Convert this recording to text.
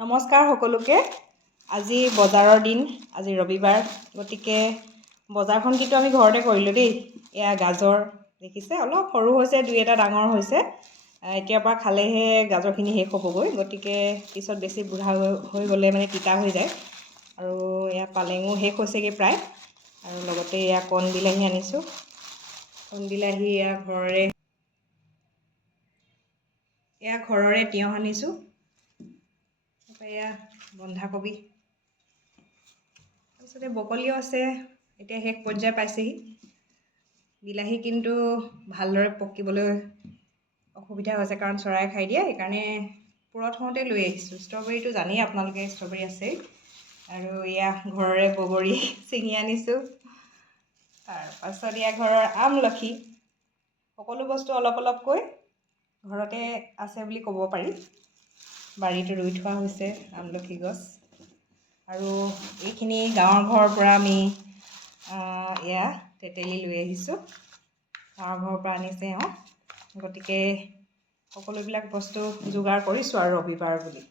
নমস্কাৰ সকলোকে। আজি বজাৰৰ দিন, আজি ৰবিবাৰ, গতিকে বজাৰখন কিন্তু আমি ঘৰতে কৰিলোঁ দেই। এয়া গাজৰ দেখিছে, অলপ সৰু হৈছে, দুই এটা ডাঙৰ হৈছে। এতিয়াৰ পৰা খালেহে গাজৰখিনি শেষ হ'বগৈ, গতিকে পিছত বেছি বুঢ়া হৈ গ'লে মানে তিতা হৈ যায়। আৰু এয়া পালেঙো শেষ হৈছেগৈ প্ৰায়। আৰু লগতে এয়া কণ বিলাহী আনিছোঁ। কণ বিলাহী এয়া ঘৰৰে তিয়ঁহ আনিছোঁ। এয়া বন্ধাকবি, তাৰপিছতে বকলিও আছে, এতিয়া শেষ পৰ্যায় পাইছেহি। বিলাহী কিন্তু ভালদৰে পকিবলৈ অসুবিধা হৈছে, কাৰণ চৰাই খাই দিয়ে, সেইকাৰণে পুৰত হওঁতে লৈ আহিছোঁ। ষ্ট্ৰবেৰীটো জানেই আপোনালোকে, ষ্ট্ৰবেৰী আছেই। আৰু এয়া ঘৰৰে বগৰী ছিঙি আনিছোঁ। তাৰপাছত এয়া ঘৰৰ আমলখি, সকলো বস্তু অলপ অলপকৈ ঘৰতে আছে বুলি ক'ব পাৰি। বাৰীত ৰুই থোৱা হৈছে আমলখি গছ। আৰু এইখিনি গাঁৱৰ ঘৰৰ পৰা আমি এয়া তেতেলী লৈ আহিছোঁ। গাঁৱৰ ঘৰৰ পৰা আনিছে এওঁ, গতিকে সকলোবিলাক বস্তু যোগাৰ কৰিছোঁ আৰু ৰবিবাৰ বুলি।